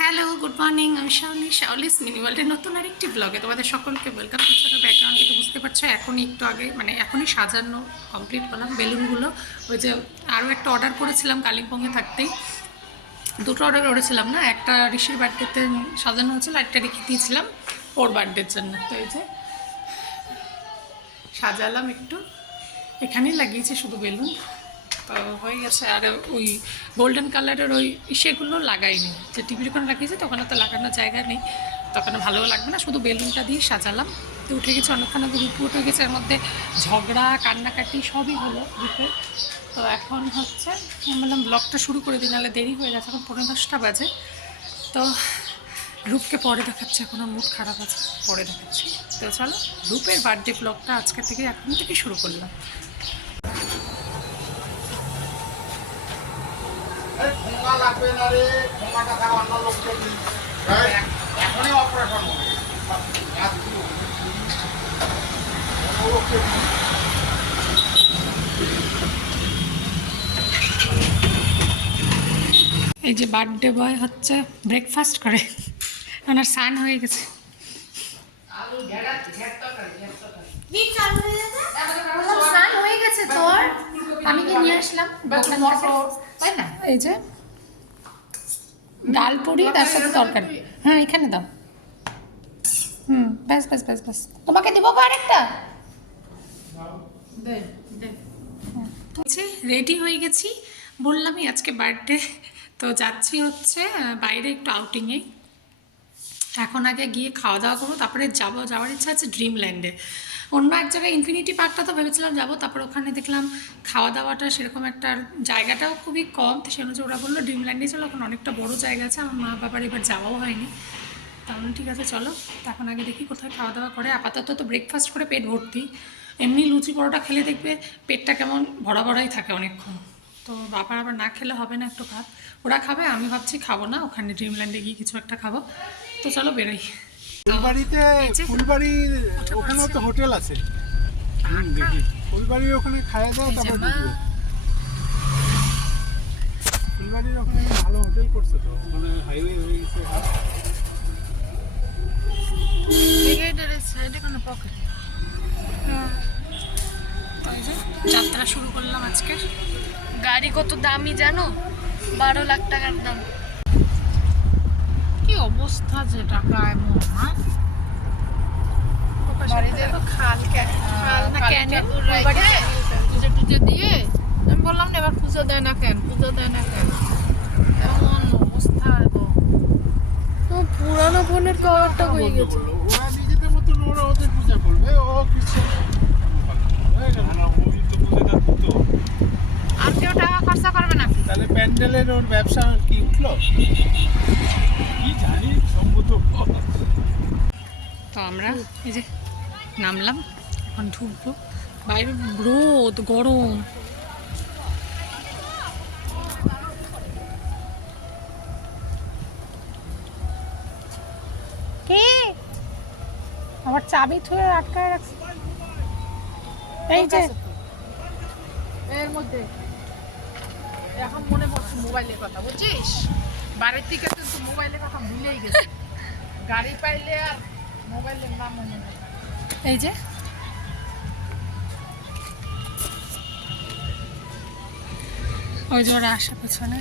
Hello, good morning. আমি শাওলিস mini ওয়ার্ল্ডের নতুন আরেকটি ব্লগে তোমাদের সকলকে ওয়েলকাম। পিছনে ব্যাকগ্রাউন্ড থেকে বুঝতে পারছো এখনই একটু আগে এখনই সাজানো কমপ্লিট করলাম বেলুনগুলো। ওই যে আরও একটা অর্ডার করেছিলাম কালিম্পংয়ে থাকতেই, দুটো অর্ডার করেছিলাম না, একটা ঋষির বার্থডেতে সাজানো হয়েছিল, একটা রেখে দিয়েছিলাম ওর বার্থডের জন্য। তো এই যে সাজালাম একটু, এখানেই লাগিয়েছি শুধু বেলুন, তো হয়ে গেছে। আর ওই গোল্ডেন কালারের ওই সেগুলো লাগাইনি, যে টিভির ওখানে লাগিয়েছে তো ওখানে তো লাগানোর জায়গা নেই, তখন ভালো লাগবে না, শুধু বেলুনটা দিয়ে সাজালাম। তো উঠে গেছে অনেকখানে গ্রুপ উঠে গেছে, এর মধ্যে ঝগড়া কান্নাকাটি সবই হলো গ্রুপে। তো এখন হচ্ছে বললাম ব্লগটা শুরু করে দিই, নাহলে দেরি হয়ে যাচ্ছে, এখন 10:30 বাজে। তো রূপকে পরে দেখাচ্ছে, এখনও মুড খারাপ আছে, পরে দেখাচ্ছি। তো চলো রূপের বার্থডে ব্লগটা আজকে থেকে এখন থেকে শুরু করলাম। লাগবে না রে, ক্ষমাটা খাওয়া অন্য লোককে এখনই অপারেশন হবে। এই যে বার্থডে বয় হচ্ছে ব্রেকফাস্ট করে, ওনার স্নান হয়ে গেছে। স্নান হয়ে গেছে তোর, আমি কি নিয়ে আসলাম তাই না? এই যে ডাল পুরি তার সাথে তরকারি, হ্যাঁ এখানে দাও। ব্যাস ব্যাস ব্যাস ব্যাস, তোমাকে দিব গো আরেকটা। রেডি হয়ে গেছি, বললামই আজকে বার্থডে, তো যাচ্ছি হচ্ছে বাইরে একটু আউটিংয়ে। এখন আগে গিয়ে খাওয়া দাওয়া করবো, তারপরে যাওয়ার ইচ্ছা আছে ড্রিমল্যান্ডে। অন্য এক জায়গায় ইনফিনিটি পার্কটা তো ভেবেছিলাম যাবো, তারপর ওখানে দেখলাম খাওয়া দাওয়াটা সেরকম একটা, আর জায়গাটাও খুবই কম, তো সে অনুযায়ী ওরা বললো ড্রিমল্যান্ডে চলো, ওখানে অনেকটা বড় জায়গা আছে, আমার মা বাবার এবার যাওয়াও হয়নি। তাহলে ঠিক আছে চলো, তখন আগে দেখি কোথায় খাওয়া দাওয়া করে। আপাতত তো ব্রেকফাস্ট করে পেট ভর্তি, এমনি লুচি পরোটা খেলে দেখবে পেটটা কেমন ভরা ভরাই থাকে অনেকক্ষণ, তো বাবার আবার না খেলে হবে না, একটু ভাত ওরা খাবে, আমি ভাবছি খাবো না, ওখানে ড্রিমল্যান্ডে গিয়ে কিছু একটা খাবো। তো চলো বেরোই। ফুলবাড়ির ওখানেও তো হোটেল আছে, দেখি ফুলবাড়ির ওখানে খাওয়া দাওয়া, তারপর ঢুকবো। ফুলবাড়ির ওখানে ভালো হোটেল করছে তো, ওখানে হাইওয়ে হয়ে গেছে। যাত্রা শুরু করলাম আজকে। গাড়ি কত দামি জানো? 12 লাখ টাকার দাম। কি অবস্থা যে টাকা এমন, হ্যাঁ পুজো টুজো দিয়ে আমি বললাম না এবার পুজো দেয় না কেন, পুজো দেয় না কেন, এমন অবস্থা। পুরানো ফোনের কভারটা হয়ে গেছে। ওরা নিজেদের মতন ওরা ওদের পূজা করবে, ও খ্রিস্টান। আর কেউ টাকা খরচা করবে না, তাহলে প্যান্ডেলের ওর ব্যবসা কি উঠলো কি জানি, সম্ভবত। তো আমরা এই যে নামলাম, এখন ঢুকবো। বাইরে রোদ গরম, কে আবার চাবি থুয়ে আটকায় রাখছে। এই যে এর মধ্যে এখন মনে পড়ছে মোবাইলের কথা, বুঝছিস? বাড়ির থেকে তো মোবাইলের কথা ভুলেই গেছে। গাড়ি পাইলে আর মোবাইলের নাম মনে নেই। এই যে ওই যে ওরা আসে পেছনে।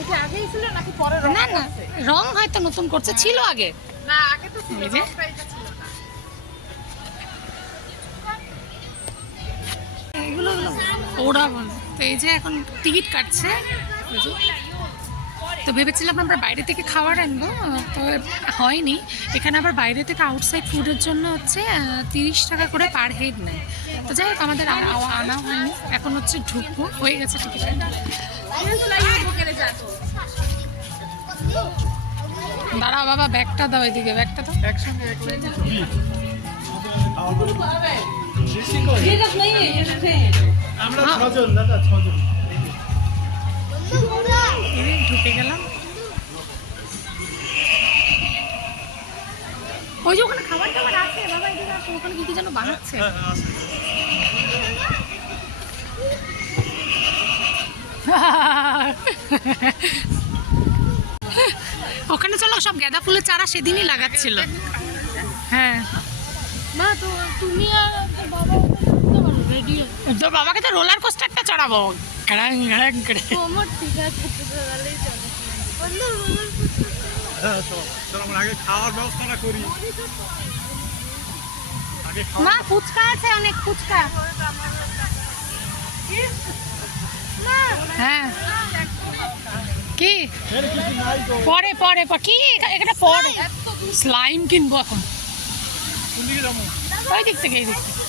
এটা আগেই ছিল নাকি পরে? না না, রং হয়তো নতুন করছে, ছিল আগে। না আগে তো ছিল, এই যে রংটা এটা ছিল না। এগুলো ওরা বলে। তো এই যে এখন টিকিট কাটছে, ওই যে। তো ভেবেছিলাম আমরা বাইরে থেকে খাবার আনবো, তো হয়নি। এখানে আবার বাইরে থেকে আউটসাইড ফুডের জন্য হচ্ছে 30 টাকা করে পার হেড নেয়। তো যাই হোক আমাদের আনা হয়নি, এখন হচ্ছে ঢুকবো, হয়ে গেছে টিকিট। দাঁড়া বাবা, ব্যাগটা দাও, এদিকে ব্যাগটা দাও। একসঙ্গে আমরা 6 জন দাদা, 6 জন ঢুকে গেলাম। ওই যে ওখানে খাবার টাবার আছে বাবা, এদিকে আসো, ওখানে কি যেন বানাচ্ছে। ওখানে চলো, সব গাঁদা ফুলের চারা সেদিনই লাগাচ্ছিল। হ্যাঁ, মা তো তুমি আর তোর বাবা উঠতে পারো রেডি তোর বাবাকে তো রোলার কোস্টারটা চড়াবো, ঘ্যাড়াং ঘ্যাড়াং করে। আমার ঠিক আছে তাহলেই চলে আগে খাওয়ার ব্যবস্থাটা করি। মা ফুচকা আছে, অনেক ফুচকা। হ্যাঁ কি পরে পরে কি এটা পরে স্লাইম কিনবো এখন। ওই দিক থেকে এই দিক থেকে।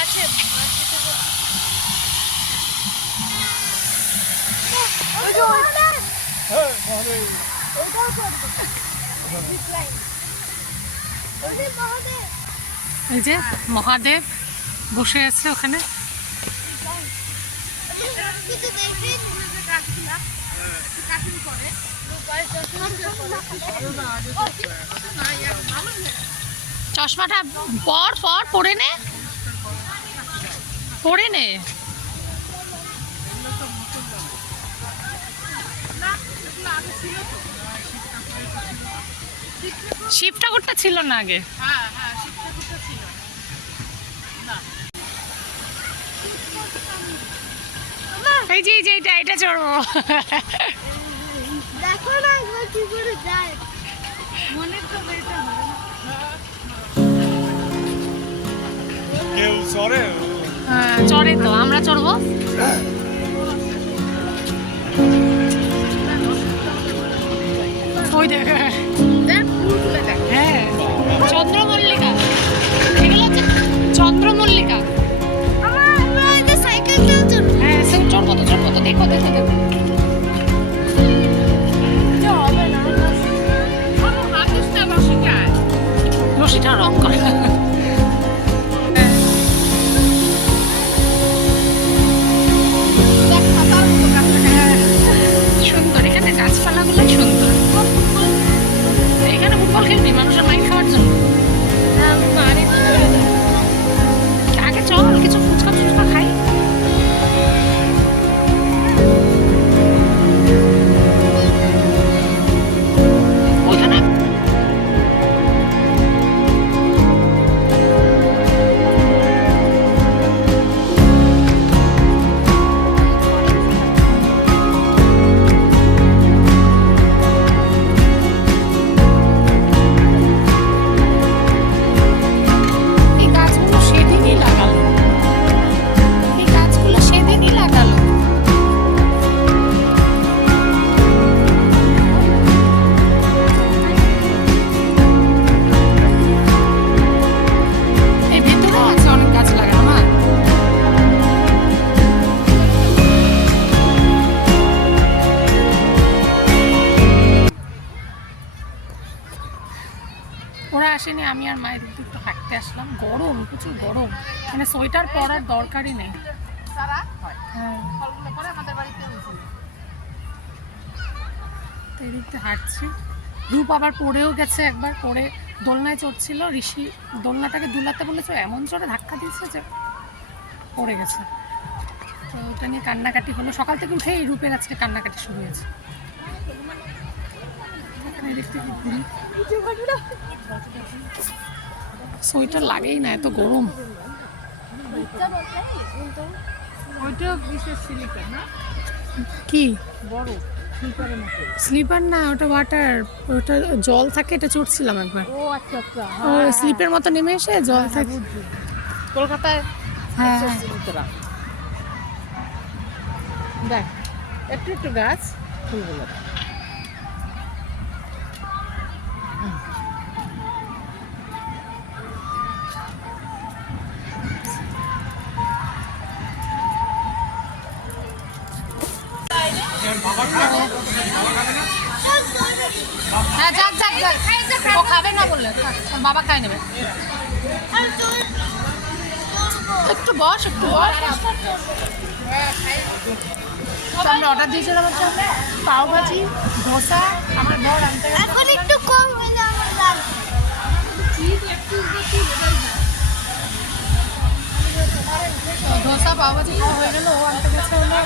আছে এই যে মহাদেব বসে আছে ওখানে। চশমাটা পর পর পরে নে, পরে নে। শিব ঠাকুরটা ছিল না আগে? হ্যাঁ হ্যাঁ, শিব ঠাকুরটা ছিল। এই যে এই যে এটা চড়বো। দেখো না একবার কি করে যায় মনের তো এটা হবে কেউ চড়ে? হ্যাঁ চড়ে তো, আমরা চড়বো। ওই দেখ, দেখ ফুলগুলো দেখ। হ্যাঁ চন্দ্রমল্লিকা, এগুলো হচ্ছে চন্দ্রমল্লিকা। আমরা এটা সাইকেলটাও চড়বো হ্যাঁ সে চড়বো তো, চড়বো তো, দেখো দেখো দেখো। হবে না রশিটা রং করে। সুন্দর, এখানে গাছপালাগুলোই সুন্দর। এখানে ফুটবল খেলবি মানুষের মাইন্ড খাওয়ার জন্য? আগে চল কিছু ফুচকা ফুচকা খাই। ওইখানে এই গাছগুলো সেদিনই লাগালো, এই গাছগুলো সেদিনই লাগালো। এই ভেতরেও আছে অনেক গাছ লাগানো না? ওরা আসেনি, আমি আর মায়ের দিকে একটু হাঁটতে আসলাম। গরম, প্রচুর গরম, মানে সোয়েটার পরার দরকারই নেই। তারা হয় হ্যাঁ ফলগুলো করে আমাদের বাড়িতে হয়েছিল। তো এদিক দিয়ে হাঁটছি। রূপ আবার পড়েও গেছে একবার, পড়ে দোলনায় চড়ছিল, ঋষি দোলনাটাকে দুলাতে বলেছে, এমন চড়ে ধাক্কা দিয়েছে যে পড়ে গেছে। তো ওটা নিয়ে কান্নাকাটি হলো, সকাল থেকে উঠে এই রূপের আজকে কান্নাকাটি শুরু হয়েছে। এখানে এদিক থেকে ঘুরি, সোয়েটার লাগেই না, এত গরম। ওইটাও বিশেষ স্লিপার না, কি বড় স্লিপারের মতো। স্লিপার না, ওটা ওয়াটার, ওটা জল থাকে, এটা চড়ছিলাম একবার। ও আচ্ছা আচ্ছা, ও স্লিপের মতো নেমে এসে জল থাকে। কলকাতায় হ্যাঁ তোরা দেখ একটু একটু গাছ ফুলগুলো। হ্যাঁ যাক যাক যাক, ও খাবে না বললে, থাক, ওর বাবা খাই নেবে। একটু বস, একটু বস। তো আমরা অর্ডার দিয়েছিলাম হচ্ছে পাওভাজি, ধোসা। আমার বর আনতে গেছে। এখন একটু কম হয়ে যাবে আমার দাম বাজে খাওয়া হয়ে গেল। ও আনতে গেছে হলো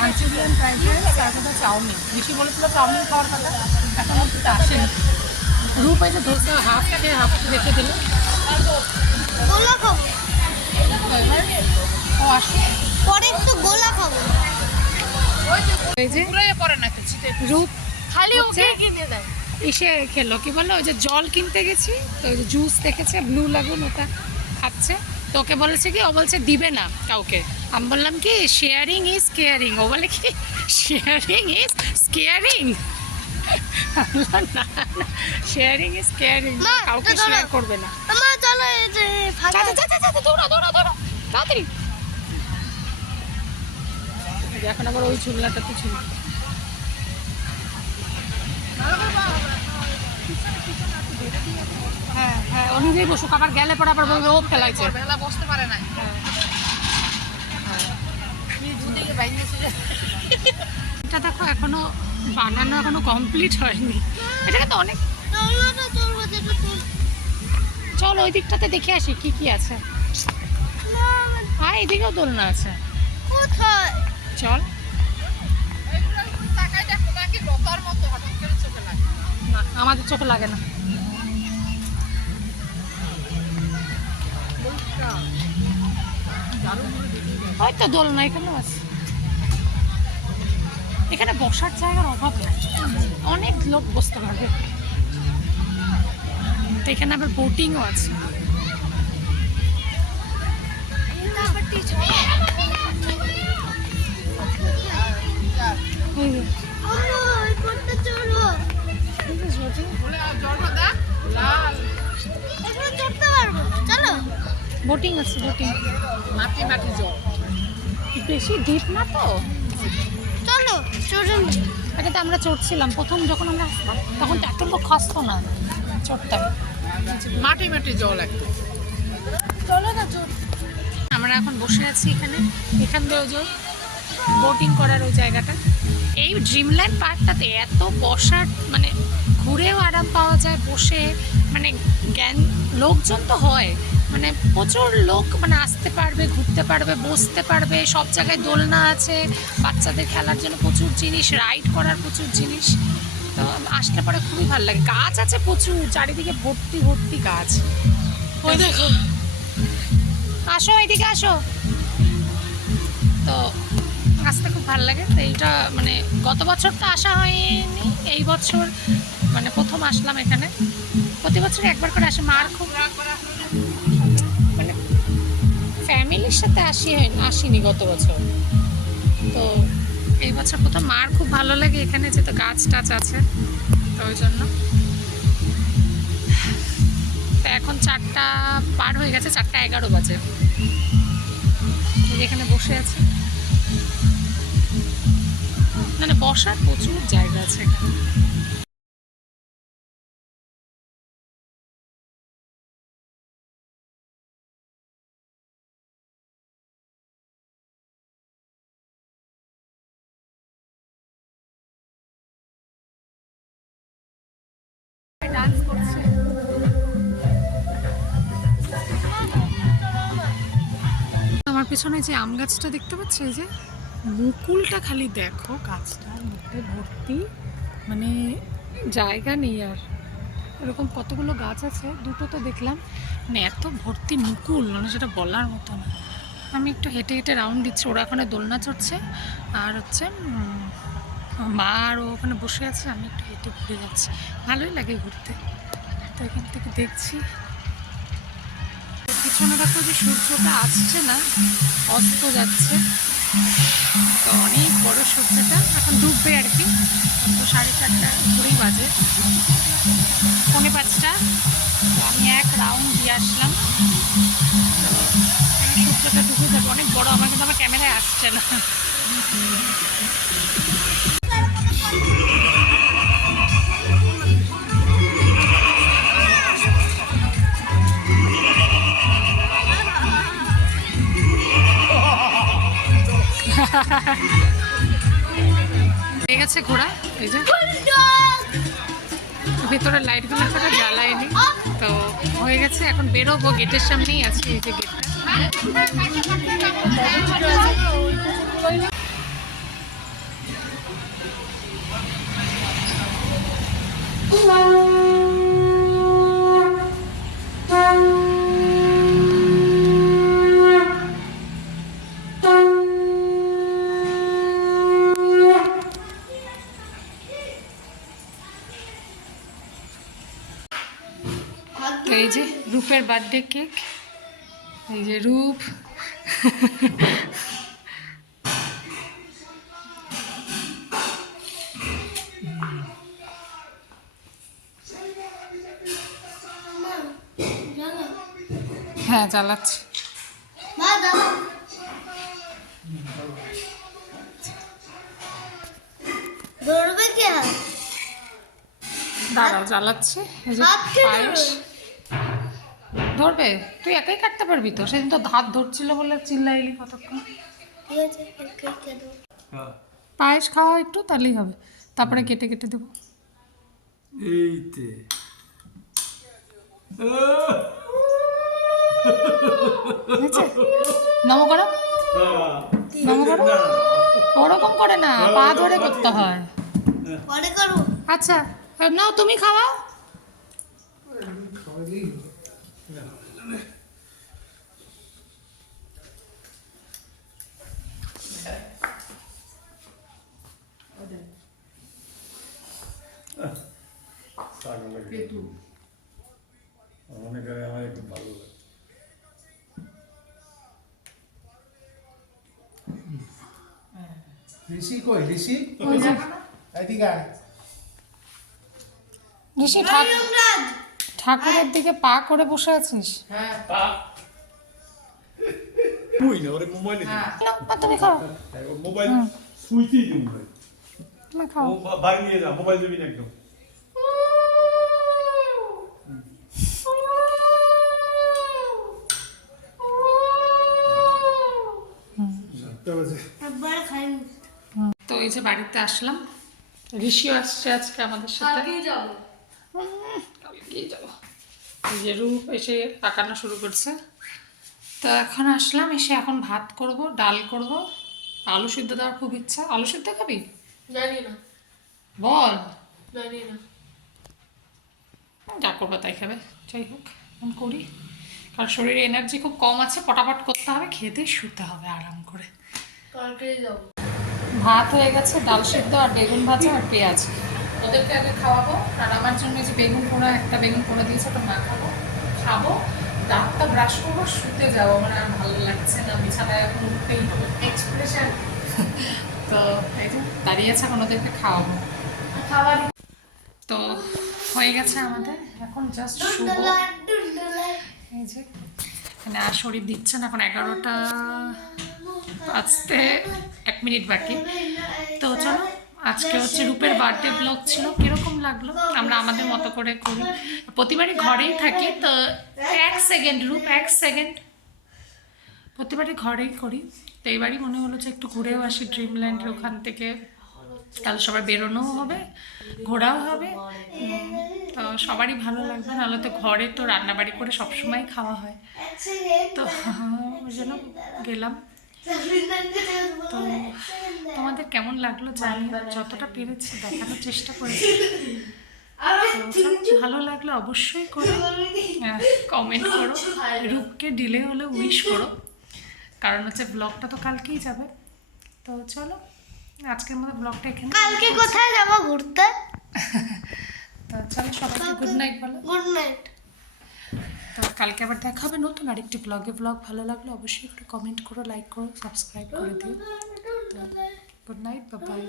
মাঞ্চুরিয়ান ফ্রাইড রাইস, তারপরে চাউমিন। বেশি বলেছিল চাউমিন খাওয়ার কথা, এখন অব্দি আসেনি। রূপ এই যে ধোসা হাফ খেয়ে হাফ রেখে দিল। গোলা খাবো, ও আসে পরে একটু গোলা খাবো। এই যে ঘুরে পড়ে না তো শীতে। রূপ খালি হচ্ছে ওকে কিনে দেয়। এসে খেলো কি বলো, ওই যে জল কিনতে গেছি তো ওই যে জুস দেখেছে ব্লু লাগুন, ওটা খাচ্ছে। তো ওকে বলেছে কি, ও বলছে দিবে না কাউকে। আমি বললাম কি শেয়ারিং ইজ কেয়ারিং, ও বলে কি শেয়ারিং ইজ স্কেয়ারিং। না শেয়ারিং ইজ কেয়ারিং, মা, কাউকে এটা ধরো। শেয়ার করবে না। মা চলো এই যে ফাঁকা দৌড়া দৌড়া দৌড়া তাড়াতাড়ি। এই যে এখন আবার ওই ঝুলনাটাতে ঝুল। হ্যাঁ হ্যাঁ, ও নিজেই বসুক, আবার গেলে পরে আবার বলবে ও ফেলাইছে। বেলা বসতে পারে না। হ্যাঁ। দুদিকে বাইরে চলে এটা দেখো এখনো বানানো এখনো কমপ্লিট হয়নি। এটাকে তো অনেক, দৌড়াটা চলবো যেটা চল। চল ওই দিকটাতে দেখে আসি কি কি আছে। আর এদিকেও দোলনা আছে, কোথায়? চল। তাকাই দেখো নাকি লতার মতো হঠাৎ করে চোখে লাগে। না আমাদের চোখে লাগে না। হয়তো দোলনা এখানেও আছে। এখানে বসার জায়গার অভাব নেই, অনেক লোক বসতে পারবে। তো এখানে আবার বোটিংও আছে। এটা আবার টিচার। এই যে, ওই কোনটা চলবো? এই যে boating। বলে আর জলটা দা লাল এখানে চড়তে পারবো, চলো। বোটিং আছে, বোটিং। মাটি মাটি জল। বেশি ডিপ না তো। চলো চড়ুন। আগে তো আমরা চড়ছিলাম প্রথম যখন আমরা আসতাম, তখন তো এত লোক খসতো না, চড়তাম। মাটি মাটি জল একদম। চলো না চড়। আমরা এখন বসে আছি এখানে, এখান দিয়ে ওই যে বোটিং করার ওই জায়গাটা। এই ড্রিমল্যান্ড পার্কটাতে এত বসার মানে ঘুরেও আরাম পাওয়া যায় বসে, মানে জ্ঞান লোকজন তো হয়, মানে প্রচুর লোক মানে আসতে পারবে, ঘুরতে পারবে, বসতে পারবে। সব জায়গায় দোলনা আছে, বাচ্চাদের খেলার জন্য প্রচুর জিনিস, রাইড করার প্রচুর জিনিস। তো আসলে পরে খুবই ভালো লাগে। গাছ আছে প্রচুর, চারিদিকে ভর্তি ভর্তি গাছ। ওই দেখো, আসো এইদিকে আসো। তো আসতে খুব ভালো লাগে। তো এইটা মানে গত বছর তো আসা হয়নি, এই বছর মানে প্রথম আসলাম এখানে। প্রতি বছর একবার করে আসে। মার খুব মানে ফ্যামিলির সাথে আসিনি গত বছর, তো এই বছর প্রথম। মার খুব ভালো লাগে এখানে, যেহেতু গাছ টাছ আছে, তো ওই জন্য। তো এখন 4টা পার হয়ে গেছে, 4:11 বাজে। এখানে বসে আছে, মানে বসার প্রচুর জায়গা আছে এখানে। ডান্স করছে। আমার পেছনে যে আম গাছটা দেখতে পাচ্ছ, এই যে মুকুলটা খালি দেখো, গাছটার মধ্যে ভর্তি, মানে জায়গা নেই আর। এরকম কতগুলো গাছ আছে, দুটো তো দেখলাম, মানে এত ভর্তি মুকুল, মানে সেটা বলার মতো না। আমি একটু হেঁটে হেঁটে রাউন্ড দিচ্ছি, ওরা ওখানে দোলনা চড়ছে, আর হচ্ছে মা আর ও ওখানে বসে আছে, আমি একটু হেঁটে ঘুরে যাচ্ছি। ভালোই লাগে ঘুরতে। তো এখান থেকে দেখছি পিছনে দেখো যে সূর্যটা আসছে না, অস্ত যাচ্ছে। তো অনেক বড় সূর্যটা, এখন ডুববে আর কি। তো 4:30 ঘুরেই বাজে, 4:45। আমি এক রাউন্ড দিয়ে আসলাম। তো সূর্যটা ডুবে যাবে, অনেক বড়। আমার কিন্তু আমার ক্যামেরায় আসছে না। হয়ে গেছে ঘোরা, এই যে ভেতরে লাইটগুলো করে জ্বালায়নি, তো হয়ে গেছে। এখন বেরোবো, গেটের সামনেই আছি, এই যে গেটটা। তো এই যে রূপের বার্থডে কেক, এই যে রূপ। হ্যাঁ জ্বালাচ্ছি। ধরবে কে? দাঁড়াও জ্বালাচ্ছি। এই যে পায়েস ধরবে, তুই একাই কাটতে পারবি তো? সেদিন তো হাত ধরছিল বলে চিল্লাইলি কতক্ষণ। ঠিক আছে, কেটে দাও। পায়েস খাওয়া একটু, তাহলেই হবে। তারপরে কেটে কেটে দেবো। এইতে বুঝেছে? নম করো, নম করো। ওরকম করে না, পা ধরে করতে হয়। পরে করো। আচ্ছা নাও, তুমি খাওয়াও। মনে করে আমার একটু ভালো লাগে। ঋষি কই ঋষি? এদিকে আয়। ঋষি ঠাকুরের দিকে পা করে বসে আছিস। মুই না ওরে মোবাইলে নাও, তুমি খাও, মোবাইল সুইতেই দিন ভাই। তুমি খাও। ও বাড়ি নিয়ে যা, মোবাইল দিবি না একদম। একবার খাইনি। তো এই যে বাড়িতে আসলাম, ঋষিও আসছে আজকে আমাদের সাথে। কালকেই যাবো। কালকেই যাবো। এই যে রূপ এসে তাকানো শুরু করছে। তো এখন আসলাম, এসে এখন ভাত করব, ডাল করব, আলু সিদ্ধ দেওয়ার খুব ইচ্ছা। আলু সিদ্ধ খাবি? জানি না, বল। জানি না। যা করবো তাই খাবে, যাই হোক এখন করি। কারণ শরীরে এনার্জি খুব কম আছে, পটাপট করতে হবে, খেতে শুতে হবে আরাম করে। কালকেই যাবো। ভাত হয়ে গেছে, ডাল সিদ্ধ আর বেগুন ভাজা আর পেঁয়াজ। ওদেরকে আগে খাওয়াবো, আর আমার জন্য যে বেগুন পোড়া, একটা বেগুন পোড়া দিয়েছে, ওটা না খাবো। দাঁতটা ব্রাশ করবো, শুতে যাবো। আমার আর ভালো লাগছে না, বিছানায় এখন উঠতেই হবে। এক্সপ্রেশন। তো এই যে দাঁড়িয়ে আছে, এখন ওদেরকে খাওয়াবো। খাবার তো হয়ে গেছে আমাদের, এখন জাস্ট শুবো। এই যে এখানে আর শরীর দিচ্ছে না, এখন 11টা বাজতে 1 মিনিট বাকি। তো চলো, আজকে হচ্ছে রূপের বার্থডে ব্লগ ছিল। কিরকম লাগলো? আমরা আমাদের মতো করে করি, প্রতিবারই ঘরেই থাকি। তো 1 সেকেন্ড রূপ, 1 সেকেন্ড, প্রতিবারই ঘরেই করি। তো এবারই মনে হলো যে একটু ঘুরেও আসি ড্রিমল্যান্ডের ওখান থেকে। কাল সবার বেরোনোও হবে, ঘোরাও হবে। তো সবারই ভালো লাগবে, নাহলে তো ঘরে তো রান্নাবাড়ি করে সবসময় খাওয়া হয়। তো ওই জন্য গেলাম। তো তোমাদের কেমন লাগলো জানি, যতটা পেরেছি দেখানোর চেষ্টা করেছি। তো ভালো লাগলে অবশ্যই করো, কমেন্ট করো, রূপকে ডিলে হলে উইশ করো, কারণ হচ্ছে ব্লগটা তো কালকেই যাবে। তো চলো, আজকের মতো ব্লগটা এখানে। কালকে কোথায় যাবো ঘুরতে? তো চলো, সবাইকে গুড নাইট বলো। Good night. তো কালকে আবার দেখা হবে নতুন আরেকটি ব্লগে। ব্লগ ভালো লাগলে অবশ্যই একটু কমেন্ট করো, লাইক করো, সাবস্ক্রাইব করে দিও। তো গুড নাইট, বাই বাই।